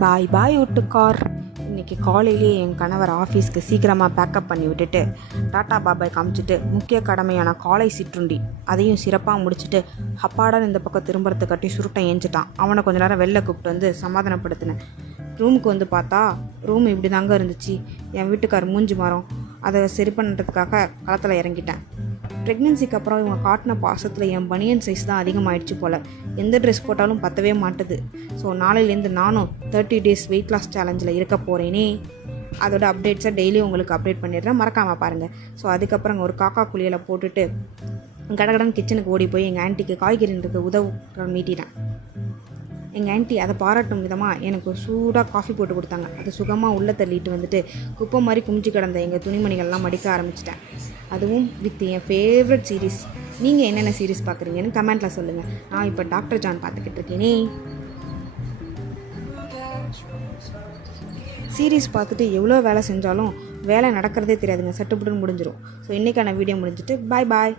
பாய் பாய் ஒட்டுக்கார். இன்றைக்கி காலையிலேயே என் கணவர் ஆஃபீஸ்க்கு சீக்கிரமாக பேக்கப் பண்ணி விட்டுட்டு டாட்டா பாபாய் காமிச்சிட்டு முக்கிய கடமையான காலை சிற்றுண்டி அதையும் சிறப்பாக முடிச்சுட்டு அப்பாடான்னு இந்த பக்கம் திரும்புறதை கட்டி சுருட்டை ஏஞ்சிட்டான். அவனை கொஞ்ச நேரம் வெளில கூப்பிட்டு வந்து சமாதானப்படுத்தினேன். ரூமுக்கு வந்து பார்த்தா ரூம் இப்படி தாங்க இருந்துச்சு. என் வீட்டுக்கார் மூஞ்சி மரம் அதை சரி பண்ணுறதுக்காக களத்தில் இறங்கிட்டேன். ப்ரெக்னென்சிக்கு அப்புறம் இவங்க காட்டின பாசத்தில் என் பனியன் சைஸ் தான் அதிகமாகிடுச்சு போல். எந்த ட்ரெஸ் போட்டாலும் பத்தவே மாட்டுது. ஸோ நாளையிலேருந்து நானும் 30 days வெயிட் லாஸ் சேலஞ்சில் இருக்க போகிறேனே. அதோட அப்டேட்ஸை டெய்லியும் உங்களுக்கு அப்டேட் பண்ணிடுறேன், மறக்காமல் பாருங்கள். ஸோ அதுக்கப்புறம் ஒரு காக்கா குளியலை போட்டுட்டு கடகடன் கிச்சனுக்கு ஓடி போய் எங்கள் ஆன்ட்டிக்கு காய்கறின்றதுக்கு உதவு மீட்டிட்டேன். எங்கள் ஆன்ட்டி அதை பாராட்டும் விதமாக எனக்கு ஒரு சூடாக காஃபி போட்டு கொடுத்தாங்க. அது சுகமாக உள்ளே தள்ளிட்டு வந்துட்டு குப்பை மாதிரி குமிச்சு கிடந்த எங்கள் துணிமணிகள்லாம் மடிக்க ஆரம்பிச்சிட்டேன். அதுவும் வித் என் ஃபேவரட் சீரீஸ். நீங்கள் என்னென்ன சீரீஸ் பார்க்குறீங்கன்னு கமெண்ட்டில் சொல்லுங்கள். நான் இப்போ டாக்டர் ஜான் பார்த்துக்கிட்டு இருக்கேனே. சீரீஸ் பார்த்துட்டு எவ்வளோ வேலை செஞ்சாலும் வேலை நடக்கிறதே தெரியாதுங்க, சட்டுப்புட்டுன்னு முடிஞ்சிடும். ஸோ இன்றைக்கான வீடியோ முடிஞ்சிட்டு பாய் பாய்.